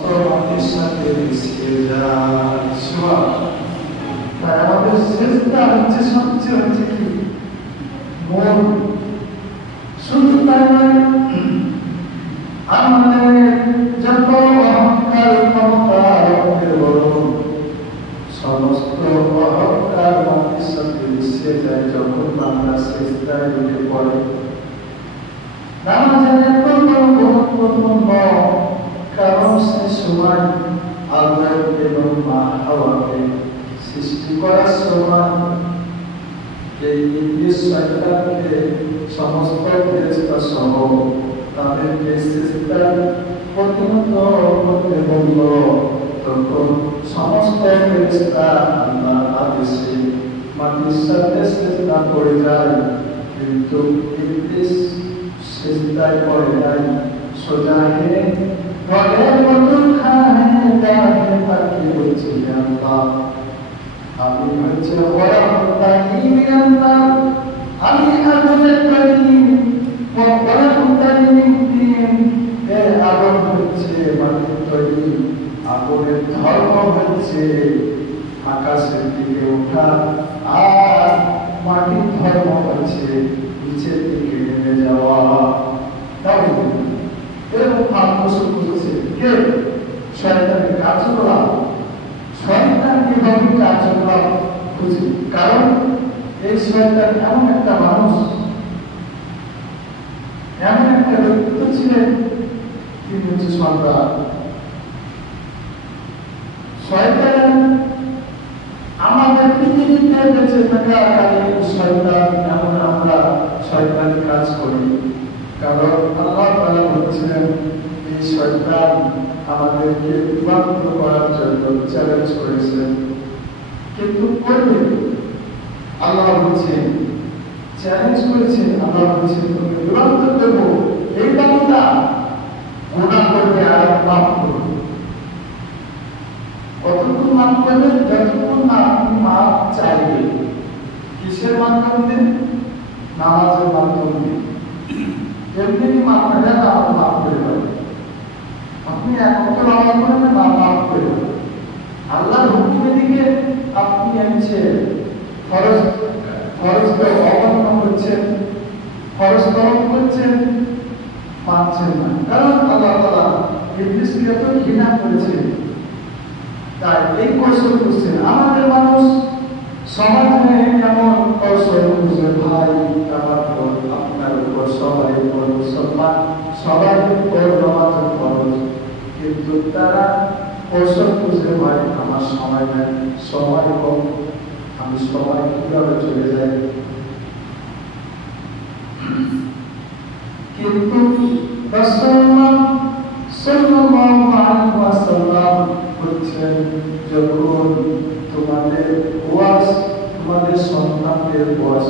সমস্ত মাটির সাথে মিশে যায়। তাই আমাদের চেষ্টা হচ্ছে সবচেয়ে হচ্ছে কি মন। শুধু তাই নয়, আমাদের যত অহংকার ক্ষমতা বড় সমস্ত অহংকার মাটির সাথে মিশে যায় যখন বাংলা চেষ্টায় উঠে পড়ে। নামাজের কোনো গুরুত্বপূর্ণ কারণ সে সময় আল্লাহ এবং মা হাওয়াকে সৃষ্টি করার সময় এই ইবলিস শয়তানকে সমস্ত ফেরেশতা সহ তাদেরকে সিজদায় প্রতিহত করতে বলল। তখন সমস্ত ফেরেশতা আল্লাহর আদেশে মাটির সাথে সিজদা করে যায়, কিন্তু ইবলিস সিজদায় পড়ে যায়। সোজা হয়ে ঘরের মতো খায় দাঁড়িয়ে তাকে বলছে, আল্লাহ আমি হচ্ছে আমি আগুনের তৈরি আগুন হচ্ছে মাটির তৈরি। আগুনের ধর্ম হচ্ছে আকাশের দিকে ওঠা, আর মাটির ধর্ম হচ্ছে নিচের দিকে নেমে যাওয়া। এরকম আত্মসুখ বুঝেছে কে? শয়তানের কার্যকলাপ। শয়তান কিভাবে কার্যকলাপ খুঁজে? কারণ এই শয়তান এমন একটা মানুষ, এমন একটা ব্যক্তিত্ব ছিলেন, তিনি হচ্ছে সন্তান। শয়তান আমাদের পৃথিবীতে বেঁচে থাকাকালীন শয়তান এমন আমরা শয়তানি কাজ করি। কারণ আল্লাহ তাআলা বলেছিলেন এই শয়তান আমাদেরকে বিভ্রান্ত করার জন্য চ্যালেঞ্জ করেছেন, কিন্তু করবে। আল্লাহ বলছেন চ্যালেঞ্জ করেছেন, আল্লাহ বলছেন তুমি বিভ্রান্ত করবো। এই বান্দা গুনাহ করবে আর মাফ করবে। কতক্ষণ মাফ করবেন? যতক্ষণ না আপনি মাফ চাইবেন। কিসের মাধ্যমে? নামাজের মাধ্যমে। এমনি মাফ করে না, আমার মাফ করে দেবেন। আপনি এক অক্ত নামাজ পড়বেন, মাফ করে দেবেন। আল্লাহর হুকুমের দিকে আপনি এনেছেন, ফরজকে অমান্য করছেন, ফরজ পালন করছেন, পাচ্ছেন না। কারণ আল্লাহ তাআলা ইবলিসকে এত ঘৃণা করেছেন, তাই এই কৌশল করছেন। আমাদের মানুষ সমাজে এমন কৌশল বুঝে, ভাই আমার পর আপনার উপর সবাই ফরজ, সবাই উপর নামাজ ফরজ, কিন্তু তারা কৌশল বুঝে, ভাই আমার সময় নেই, সময় কম, আমি সময় কিভাবে চলে যাই। কিন্তু রাসূলুল্লাহ সাল্লাল্লাহু আলাইহি ওয়াসাল্লাম বলছেন, যখন তোমাদের বয়স, তোমাদের সন্তানদের বয়স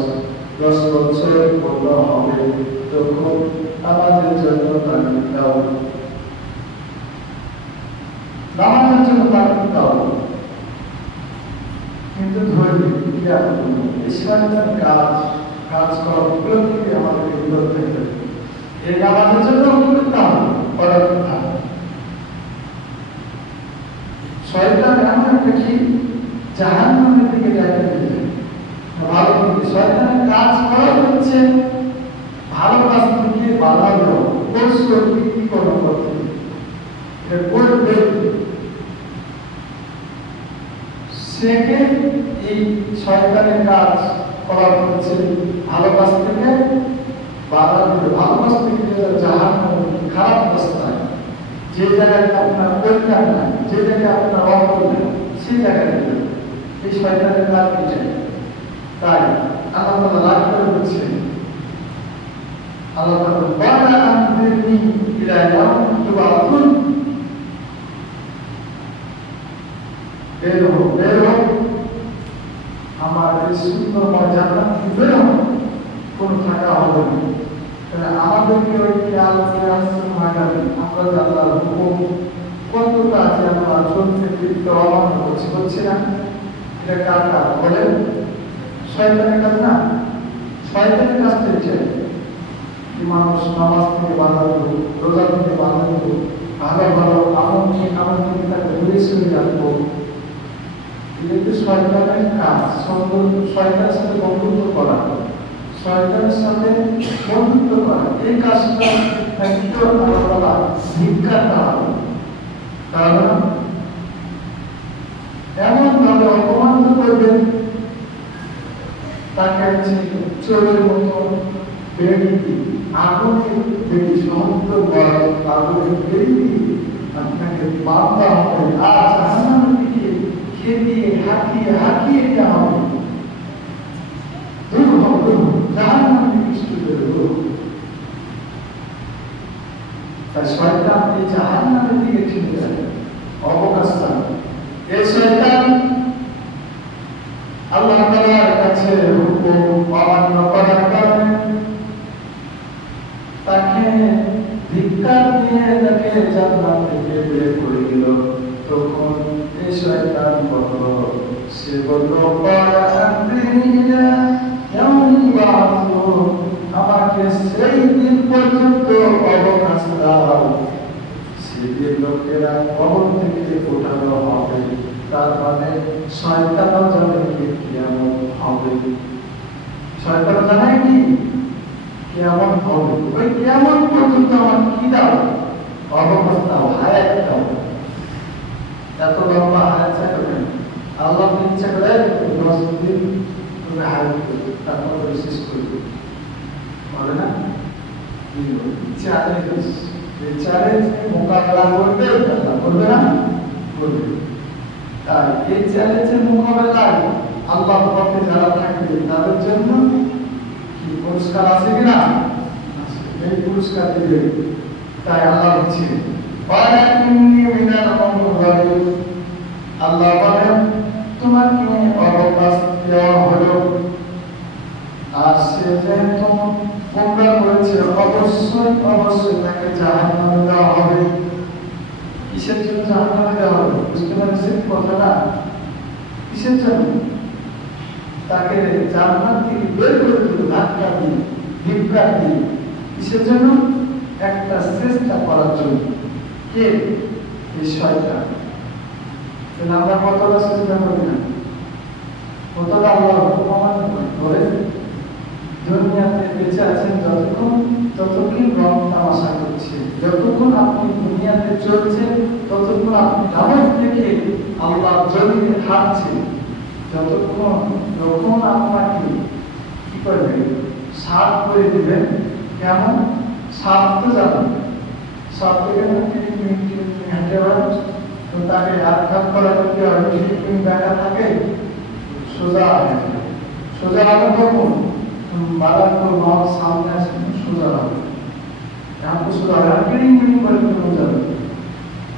10 বছর পূর্ণ হবে, তখন আমাদের জন্য তালিম দাও, নামাজের জন্য তালিম দাও। কিন্তু ধরে ঈশ্বরের কাজ করা থেকে আমাদেরকে বিরত থাকতে, এই নামাজের জন্য করতাম করার কথা। শয়তান এমন একটা কি জাহান্নামের দিকে ডাকে দিলেন। ভালো দিকে শয়তানের কাজ করা হচ্ছে ভালো কাজ থেকে বাধা দেওয়া, কৌশল বিক্রিকরণ করতে। সেকেন্ড এই শয়তানের কাজ করা হচ্ছে ভালো কাজ থেকে বাধা দেবে, ভালো কাজ থেকে জাহান্নাম, খারাপ অবস্থায়, যে জায়গায় আপনার কল্যাণ নাই, যে জায়গায় আপনার অকল্যাণ, সেই জায়গায় দেবে। এই শয়তানের কাজ এটাই। তাই আল্লাহ তাআলা রাগ করে বলছেন, আল্লাহ তাআলা বালা আনবিরনি ইলা ইয়াউমি তুবআতুন, বের হো আমার এই সুন্দরময় জান্নাত থেকে বের হো, কোনো থাকা হবে না। তাহলে আমাদেরকে ওই খেয়াল করে আসছে মাগাবেন, আমরা যে আল্লাহর হুকুম কতটা আছে আমরা চলতে ফিরতে অমান্য করছি, হচ্ছে না? এটা কার কাজ বলেন? শয়তানের কাজ না? শয়তানের কাজ থেকে মানুষ নামাজ থেকে বাধা দেব, রোজা থেকে বাধা দেব, ভালো ভালো আমল এটা শয়তানের কাজ, শয়তানের সাথে বন্ধুত্ব করা, শয়তানের সাথে বন্ধুত্ব করা। এই কাজটা একটু আলাদা ভিক্ষা দেওয়া, কারণ এমন ভাবে অপমান করবেন তাকে চোরের মতো বেড়ি, আগুনে বেড়ি, সমুদ্র বড় আগুনে বেড়ি আপনাকে বাঁধা হবে, আর জাহান্নামের দিকে খেপিয়ে হাঁকিয়ে হাঁকিয়ে দেওয়া হবে। দূর হবে জাহান্নামের দিকে দূর। তাই শয়তান এই জাহান্নামের দিকে ঠেলে দেয়, অবকাশ থাকে। এই শয়তান আল্লাহ তাআলার কাছে হুকুম অমান্য করার কারণে তাকে ধিক্কার দিয়ে তাকে জান্নাত থেকে বের করে দিল। তখন এই শয়তান বলল, সে বলল, আমাকে সেই দিন পর্যন্ত অবকাশ দাও, সেদিন লোকেরা কবর থেকে ওঠানো হবে। তার মানে শয়তানও জানে কি কেমন হবে, শয়তান জানে কি কেমন হবে। ওই কেমন পর্যন্ত আমার কি দাও, অবকাশ দাও, হায়াত দাও। এত লম্বা হায়াত চাইবে আল্লাহ ইচ্ছা করে 10 দিন তুমি হায়াত করবে, তারপর শেষ করবে, বলে না চ্যালেঞ্জ, এই চ্যালেঞ্জ মোকাবেলা করবে, করবে না করবে। তাই এই চ্যালেঞ্জের মোকাবেলায় আল্লাহ পথে যারা থাকবে তাদের জন্য কি পুরস্কার আছে কিনা, এই পুরস্কার দিবে। তাই আল্লাহ হচ্ছে আল্লাহ বলেন তোমাকে অবকাশ দেওয়া হলো, আর সে যেহেতু গোমরাহ করেছে অবশ্যই অবশ্যই তাকে জাহান্নামে দেওয়া হবে। কিসের জন্য জাহান্নামে দেওয়া হবে বুঝতে পারছেন কথাটা? কিসের জন্য? তাকে জান্নাত থেকে বের করে দিল ধাক্কা দিয়ে, ধিক্কার দিয়ে। কিসের জন্য? একটা চেষ্টা করার জন্য। কে? এই শয়তান। তাহলে আমরা কতটা চেষ্টা করি না, কতটা আল্লাহর হুকুম অমান্য করে দুনিয়াতে বেঁচে আছেন, যতক্ষণ রং তামাশা করছে, যতক্ষণ আপনি দুনিয়াতে চলছেন, ততক্ষণ আপনি নামাজ থেকে আল্লাহর জমিনে হাঁটছেন, যখন আপনাকে কি করবে, সাত করে দিবেন। কেমন সাত তো জানেন, সাত থেকে হেঁটে বেড়ান, তো তাকে আঘাত করা কি হয়, দেখা থাকে, সোজা সোজা হবে কখন বারাকপুর মাঠ সামনে আসে, সোজা হবে, এখন তো সোজা হবে, কিড়িং কিড়িং করে চলে যাবে।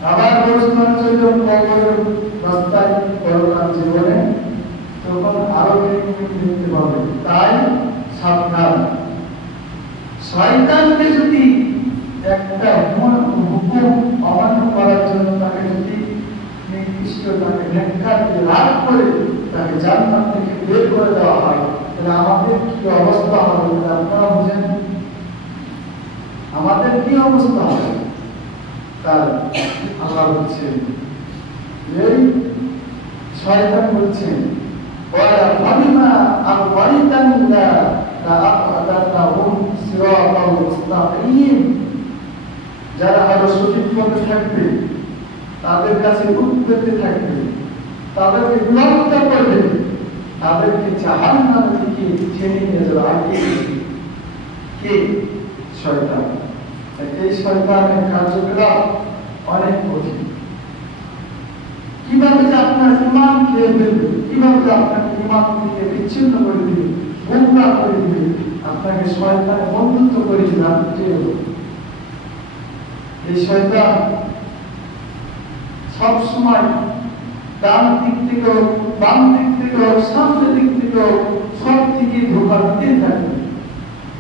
আবার রাস্তায় করোনার জীবনে তখন আরো দেখতে পাবে। তাই সাবধান, শয়তানকে যদি একটা হুকুম অমান্য করার জন্য তাকে যদি নির্দিষ্ট তাকে ধিক্কার দিয়ে রাগ করে তাকে জান্নাত থেকে বের করে দেওয়া হয়, তাহলে আমাদের কি অবস্থা হবে আপনারা বুঝেন? আমাদের কি অবস্থা হবে? তার আল্লাহ বলছেন, এই শয়তান বলছেন, ওয়া ফাবিমা আগওয়াইতানা লাআকআদান্নাহুম সিরাতাল মুস্তাকিম। যারা আরো সঠিক পথে থাকবে তাদের কাছে উৎপত্তি থাকবে, তাদেরকে বিলম্ব করবে, তাদেরকে জাহান্নামের দিকে টেনে নিয়ে যাবে। আগে কে? শয়তান। এই শয়তানের কার্যকলাপ অনেক কঠিন। কিভাবে যে আপনার ইমান খেয়ে ফেলবে, কিভাবে যে আপনাকে ইমান থেকে বিচ্ছিন্ন করে দিবে, গোমরাহ করে দিবে, আপনাকে শয়তানের বন্ধুত্ব করে দিবে, আপনি টের হবেন। এই শয়তান সবসময় ডান দিক থেকে হোক, বাম দিক থেকে হোক, সামনের দিক থেকে হোক, সব দিকে ধোঁকা দিতে থাকবে।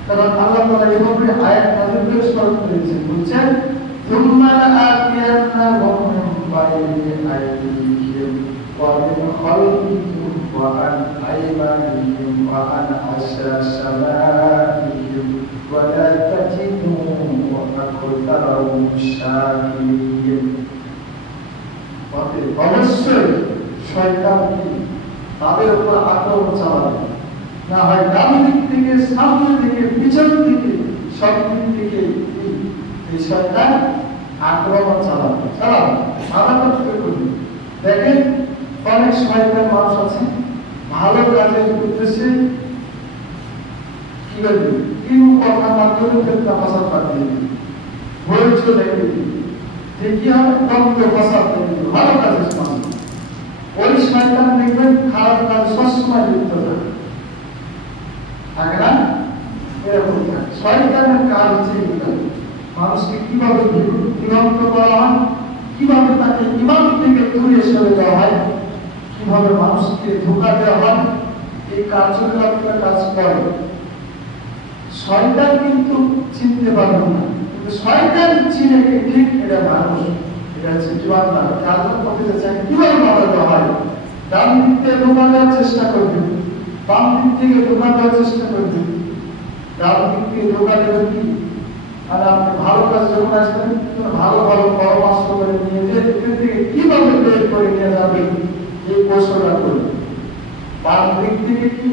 কারণ আল্লাহ তাআলা এভাবে আয়াত নাযিল করে স্মরণ করেছেন, বলছেন সুম্মা লাআতিয়ান্নাহুম মিন বাইনি আইদিহিম ওয়া মিন খালফিহিম ওয়া আন আইমানিহিম ওয়া আন শামাa'ilihim ওয়া লা তাজিদু আকতারাহুম শাকিরিন। অবশ্যই শয়তান কি তাদের উপর আক্রমণ চালাবে, না হয় ডান দিক থেকে, সামনে দিকে, পিছন দিকে, সব দিক থেকে এই শয়তান আক্রমণ চালাবে। সাদা করতে করবে। দেখেন অনেক শয়তান মানুষ আছে ভালো কাজের উদ্দেশ্যে কি করবে, কেউ কথার মাধ্যমে ফেতনা ফাসাদ পাঠিয়ে দিবে, ধৈর্য দেখবে কি হবে, তন্ত্র ফাসাদ দেখবে ভালো কাজের সঙ্গে। ওই শয়তান দেখবেন খারাপ কাজ সবসময় লিপ্ত থাকে না, এরকম থাকে। শয়তানের কাজ হচ্ছে মানুষকে কিভাবে বিভক্ত করা হয়, কিভাবে তাকে ইমান থেকে দূরে সরে দেওয়া হয়, কিভাবে মানুষকে ধোঁকা দেওয়া হয়, এই কার্যকলাপটা কাজ করে। শয়তান কিন্তু চিনতে পারবেন না, কিন্তু শয়তান চিনে ঠিক এটা মানুষ, এটা হচ্ছে জীবনদান। আল্লাহ বলতে চাই কিভাবে বাধা দেওয়া হয়। ডান দিক থেকে ধোঁকা দেওয়ার চেষ্টা করবে, বাম দিক থেকে ধোঁকা দেওয়ার চেষ্টা করবে। ডান দিক থেকে ধোঁকা দেবে কি, আর আপনি ভালো কাজ যখন আসবেন ভালো ভালো পরামর্শ করে নিয়ে যে এখান থেকে কিভাবে বের করে নিয়ে যাবে এই কৌশলটা করবে। বাম দিক থেকে কি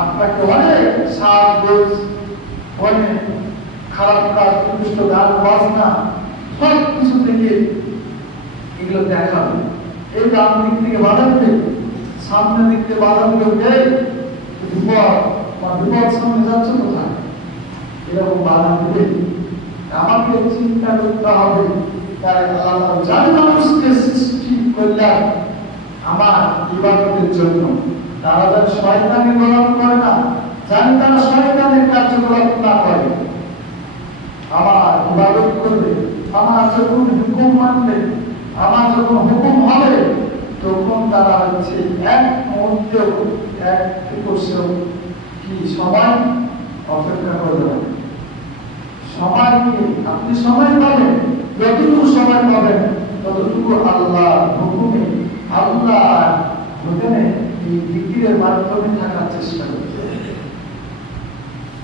আপনাকে অনেক সাজ অনেক খারাপ কাজ, দুষ্ট গান বাজনা সব কিছু থেকে এগুলো দেখাবে। এই ডান দিক থেকে বাধা দেবে, সামনের দিক থেকে বাধা দেবে, বিপদ সামনে যাচ্ছে কোথায়, এরকম বাধা দেবে। আমাকে চিন্তা করতে হবে তাই আল্লাহ জানে মানুষকে সৃষ্টি করলেন আমার ইবাদতের জন্য। তারা যেন শয়তানি পালন করে না, জানি তারা শয়তানের কার্যকলাপ না করে, আমার ইবাদত করবে, আমার যখন হুকুম মানবে, আমার যখন হুকুম হবে তখন তারা হচ্ছে এক মুহূর্তেও এক বছর কি সময় অপেক্ষা করবে না। সময় কি আপনি সময় পাবেন, যতটুকু সময় পাবেন ততটুকু আল্লাহ হুকুমে, আল্লাহ হুকুমে এই জিকিরের মাধ্যমে থাকার চেষ্টা করতে।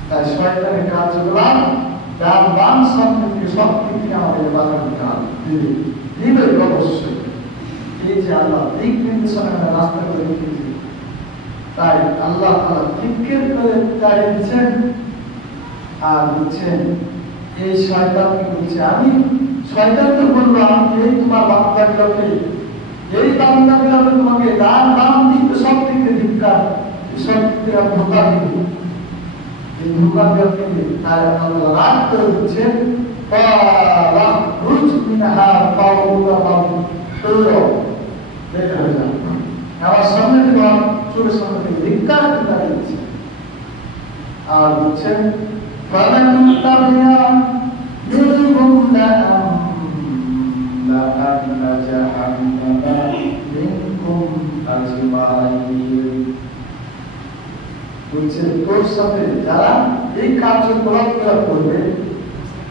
তাই শয়তানের কার্যকলাপ ডান বাম সামনে থেকে সব দিকে আমাদের বাধা দিবে অবশ্যই। এই যে আল্লাহ দিক নির্দেশনা রাস্তা করে দিয়েছে, তাই আল্লাহ তাআলা জিকির করে দাঁড়িয়ে দিচ্ছেন আর বলছেন এই শয়তানকে বলছে, আমি শয়তানকে বলবো আমি এই তোমার বান্দাগুলোকে, এই বান্দাগুলোকে তোমাকে ডান বাম দিক সব দিকে ধিক্কার, সব দিকে ধোঁকা দিবে। এই ধোঁকা দেওয়াকে তাই আল্লাহ রাগ করে বলছেন আমার সামনে তোমার চোখের সামনে থেকে ধিক্কার দিচ্ছে। আর বলছেন فمن تبع منهم لأملأن جهنم منكم أجمعين। বলছেন তোর সাথে যারা এই কার্যকলাপ করবে,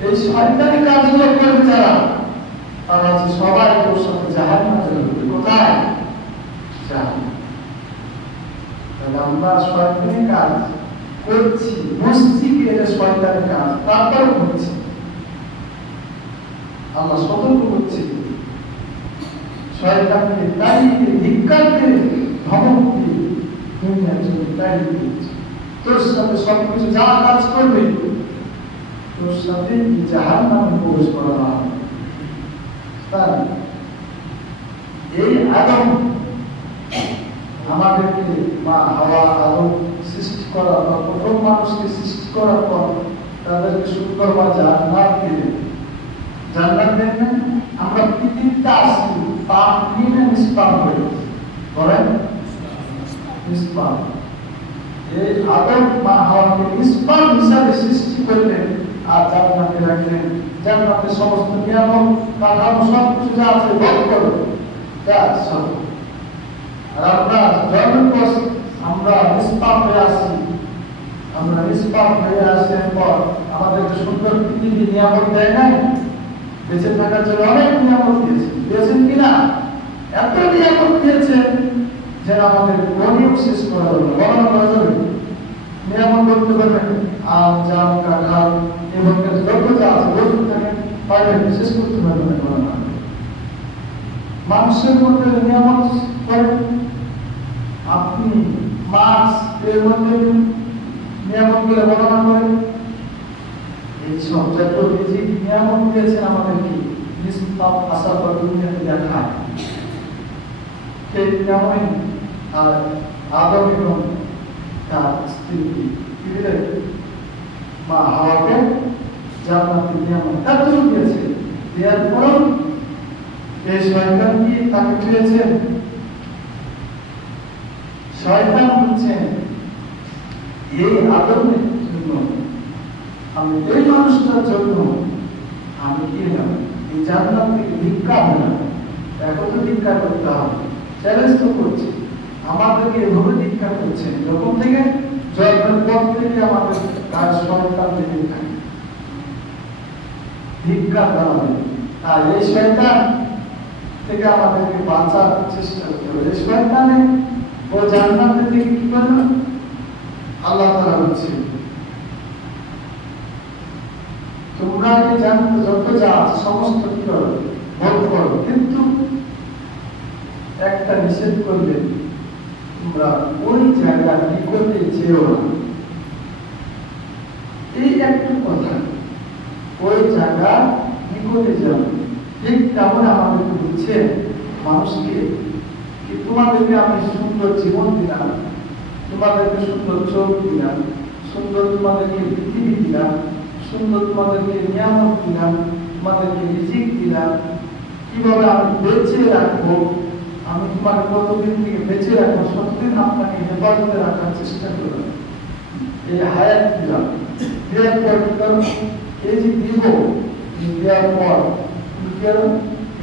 এই শয়তানি কাজগুলো করবে যারা, তারা হচ্ছে সবাই তোর সাথে জাহান্নামে যাবে। কোথায়? জাহান্নামে। তাহলে আমরা শয়তানি কাজ করছি, বুঝছি কি এটা শয়তানের কাজ, তারপরে করছি। আল্লাহ সতর্ক করছি শয়তানকে তাড়িয়ে ধিক্কার দিয়ে ধমক দিয়ে দুনিয়ার জন্য তাড়িয়ে দিয়েছে। তোর সাথে সবকিছু যা কাজ করবে তোর সাথে জাহান্নামে প্রবেশ করা হবে। এই আদম আমাদেরকে মা হাওয়া আদম সৃষ্টি করার পর, প্রথম মানুষকে সৃষ্টি করার পর তাদেরকে সুন্দর বা জান্নাত দিলেন। জান্নাত দেন না, আমরা পৃথিবীতে আসি পাপ নিয়ে নিষ্পাপ হয়ে বলেন নিষ্পাপ। এই আদম মা হাওয়াকে নিষ্পাপ হিসাবে সৃষ্টি করলেন আর জান্নাতে রাখলেন। জান্নাতে সমস্ত নিয়ামত কাঠামো সব কিছু যা আছে ভোগ করো, যা সব। আর আমরা জন্মের পর আমরা নিষ্পাপ হয়ে আসি, আমরা নিষ্পাপ হয়ে আসার পর আমাদেরকে সুন্দর পৃথিবী নিয়ামত দেয় নাই, বেঁচে থাকার জন্য অনেক নিয়ামত দিয়েছে, দিয়েছেন কিনা? এত নিয়ামত দিয়েছেন যেন আমাদের গরিব শেষ করা যাবে, গণনা করা যাবে। নিয়ামত করতে পারবেন আম জাম কাঁঠাল এবং দ্রব্য যা আছে বলতে থাকেন, পারবেন শেষ করতে পারবেন গণনা। মানুষের মধ্যে নিয়ামত করেন, আপনি মাছ এর মধ্যে নিয়ামত গুলো বর্ণনা করেন। এই সব যত রিজিক নিয়ামত দিয়েছেন আমাদেরকে নিষ্পাপ আশা বা দুনিয়াতে দেখায়। সেই নিয়ামত আর আদম এবং তার স্ত্রী কি দিলেন? মা হাওয়াকে জান্নাতের নিয়ামত তার দিয়েছে। দেওয়ার পরও এই শয়তান কি তাকে পেয়েছেন? শয়তান বলছেন এই আদমের জন্য, আমি এই মানুষটার জন্য আমি কি এলাম এই জান্নাত থেকে ভিক্ষা দিলাম। এখন তো ভিক্ষা করতে হবে, চ্যালেঞ্জ তো করছে আমাদেরকে, এভাবে ভিক্ষা করছে যখন থেকে জন্মের পর থেকে আমাদের কাজ শয়তান থেকে থাকে ভিক্ষা দেওয়া হবে। আর এই শয়তান থেকে আমাদেরকে বাঁচার চেষ্টা করতে হবে। এই শয়তানে ও জান্নাত থেকে কি করবে? আল্লাহ তাআলা বলছেন তোমরা কি জানো যত যা সমস্ত কি করো ভোগ করো, কিন্তু একটা নিষেধ করলেন, তোমরা ওই জায়গা নিকটে যেও না। এই একটু কথা, ওই জায়গা নিকটে যাও। ঠিক তেমন আমাদেরকে বলছে মানুষকে কি তোমাদেরকে আমি সুন্দর জীবন দিলাম, তোমাদেরকে সুন্দর চোখ দিলাম, সুন্দর তোমাদেরকে পৃথিবী দিলাম, সুন্দর তোমাদেরকে নিয়ামত দিলাম, তোমাদেরকে রিজিক দিলাম, কিভাবে আমি বেঁচে রাখবো, আমি তোমার কতদিন থেকে বেঁচে রাখবো, সত্যি আপনাকে হেফাজতে রাখার চেষ্টা করলাম, এই হায়াত দিলাম। দেওয়ার পর কি করো? এই যে দিব, দেওয়ার পর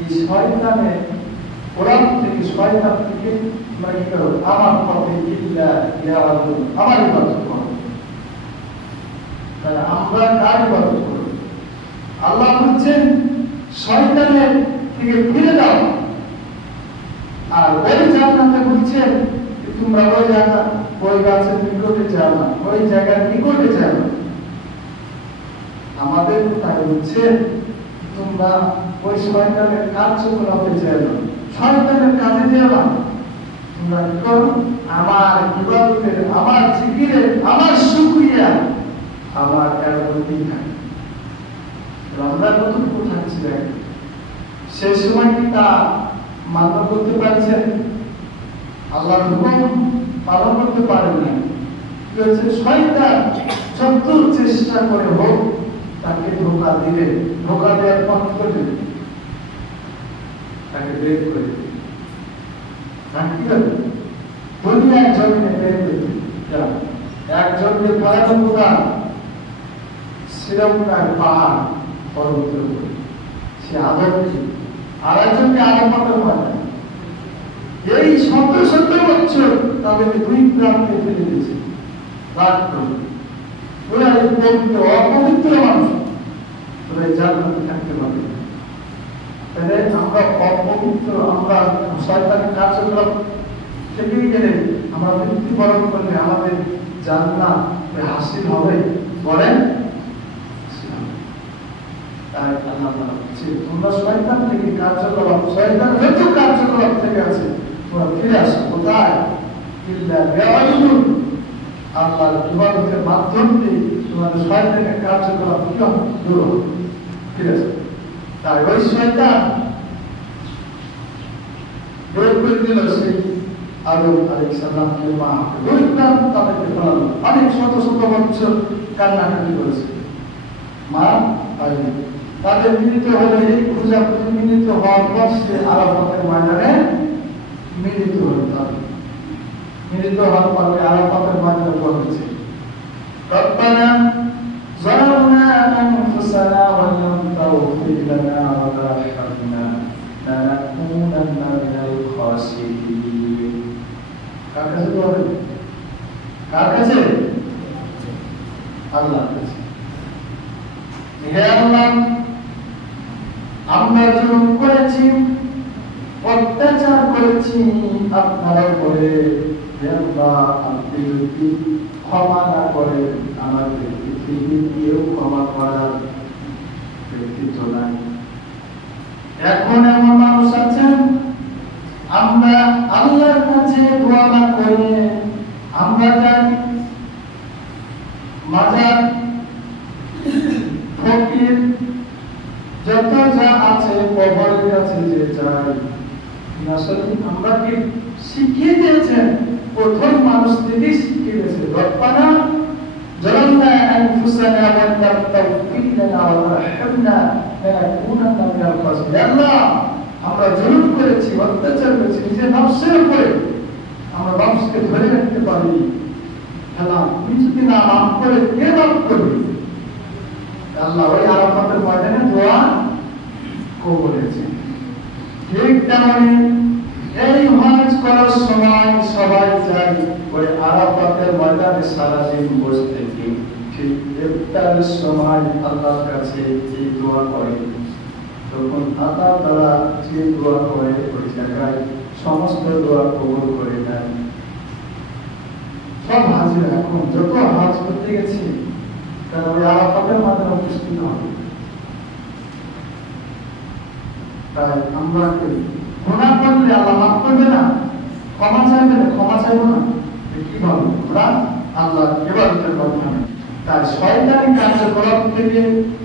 এই শয়তানের ওরাম থেকে, শয়তান থেকে তোমরা কি করো? আমার পথে আমার ইবাদত করো। তাহলে আমরা কার ইবাদত করব? আল্লাহ বলছেন শয়তানের থেকে ফিরে যাও। আর ওই জান্নাতে বলছেন তোমরা ওই জায়গা, ওই গাছের নিকটে যাও না, ওই জায়গার নিকটে যাও না। আমাদের তাই বলছেন তোমরা ওই শয়তানের কার্যকলাপে যাও না, শয়তানের কাজে যাও না। তোমরা কি করো? আমার ইবাদতের, আমার জিকিরের, আমার শুকরিয়া, আমার এবাদতই থাকে। রমজান কতটুকু থাকছিলেন, সেই সময় কি তা মান্য করতে পারছেন? আল্লাহর হুকুম পালন করতে পারেন না। কি হয়েছে? শয়তান যত চেষ্টা করে হোক তাকে ধোঁকা দিলে, ধোঁকা দেওয়ার পথ করে তাকে বের করে দুনিয়ার জন্য বের করে একজনকে ভয়ানকতা শ্রীলঙ্কার পাহাড় পর্বত, সে আদমকে আর একজনকে আদমকে মানে এই শত শত বছর তাদের দুই প্রান্তে ফেলে দিয়েছে, রাগ করে ওরা এই পবিত্র অপবিত্র মানুষ, ওরা জান্নাতে থাকতে পারবে। তাহলে আমরা অপবিত্র, আমরা শয়তানের কার্যক্রম থেকেই গেলে আমরা মৃত্যুবরণ করলে আমাদের জান্নাত হাসিল হবে বলেন? তাই আল্লাহ তাআলা বলছে তোমরা শয়তান থেকে কার্যকলাপ, শয়তান যত কার্যকলাপ থেকে আছে তোমরা ফিরে আসো। কোথায়? ইল্লা বিআইনুন, আল্লাহর ইবাদতের মাধ্যম দিয়ে তোমাদের শয়তানের কার্যকলাপ দূর হবে, ফিরে আসো। তাই ওই শয়তান বের করে দিল সেই আদম আলাইহিস সালামকে, মা দুইটান তাদেরকে ফেলালো, অনেক শত শত বছর কান্নাকাটি করেছে। মা আর তাদের মিলিত হলে এই খোঁজাখুঁজি মিলিত হওয়ার পর সে আরাফাতের ময়দানে মিলিত হলো। তাদের মিলিত হওয়ার পরে আরাফাতের ময়দানে বলেছে রব্বানা যালামনা আনফুসানা ওয়া লাম তাগফির লানা ওয়া তারহামনা লানাকুনান্না মিনাল খাসিরিন। কার কাছে বলেন? কার কাছে? আল্লাহর কাছে। হে আল্লাহ, আমরা জুলুম করেছি, অত্যাচার করেছি আপনার উপরে, হে আল্লাহ আপনি যদি ক্ষমা না করেন আমাদের পৃথিবীতেও ক্ষমা করার ব্যক্তিত্ব নাই। এখন এমন মানুষ আছেন আমরা আল্লাহর কাছে দোয়া না করে আমরা যাই মাজার ফকির যত যা আছে কবরের কাছে যে যাই আসলে আমরা কি শিখিয়ে দিয়েছেন প্রথম মানুষ থেকে শিখিয়ে দিয়েছে রব্বানা ظلمنا أنفسنا وإن لم تغفر لنا وترحمنا لنكونن من الخاسرين আল্লাহ আমরা জুলুম করেছি অত্যাচার করেছি নিজের নফসের উপরে আমরা নফসকে ধরে রাখতে পারি আল্লাহ তুমি যদি না মাফ করে কে মাফ করবে আল্লাহ ওই আরাফাতের ময়দানে দোয়া কবুলেছে ঠিক তেমনি এই হজ করার সময় সবাই যায় ওই আরাফাতের ময়দানে সারাদিন বসে থেকে ঠিক ইফতারের সময় আল্লাহর কাছে যে দোয়া করে তখন আল্লাহ তাআলা যে দোয়া করে ওই জায়গায় সমস্ত দোয়া কবুল করে নেন সব হাজির এখন যত হজ করতে গেছি তারা ওই আরাফাতের মাধ্যমে উপস্থিত হবে তাই আমরা গুনাহ করলে আল্লাহ মাফ করবে না ক্ষমা চাইবে না ক্ষমা চাইবো না কিভাবে আমরা আল্লাহ ইবাদতের মাধ্যমে তাই শয়তানি কার্যকলাপ থেকে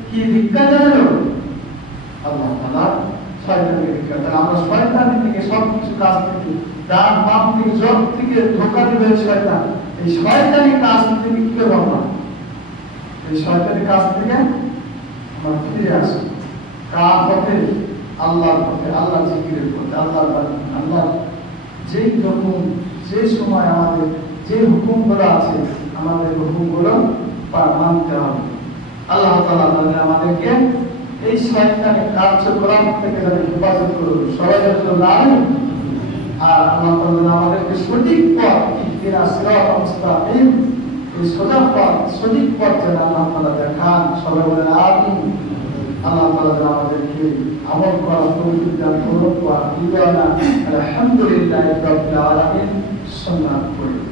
কি ভিক্ষা জানালো আল্লাহ তাআলা শয়তানের ভিক্ষা তাহলে আমরা শয়তানি থেকে সবকিছু কাজ থেকে ডান বাম থেকে জব থেকে ধোঁকা দিবে শয়তান এই শয়তানি কাজ থেকে কি করবো আমরা এই শয়তানি কাজ থেকে আমরা ফিরে আসি কার পথে আল্লাহর পথে আল্লাহ জিকিরের পথে আল্লাহ যেই রকম যে সময় আমাদের যে হুকুমগুলো আছে আমাদের হুকুমগুলো মানতে হবে আল্লাহ তাআলা আমাদেরকে এই শয়তানের কার্যক্রম থেকে যেন হেফাজত করুন সবাই যেন আমিন আর আল্লাহ তাআলা আমাদেরকে সঠিক পথ ইহদিনা সিরাতাল মুস্তাকিম এই সোজা পথ সঠিক পথ যেন আল্লাহ তাআলা দেখান সবাই বলেন আমিন আল্লাহ তাআলা আমাদেরকে আমল করার তৌফিক দান করুন ওয়া ইদানা আলহামদুলিল্লাহি রাব্বিল আলামিন সুন্নাত করি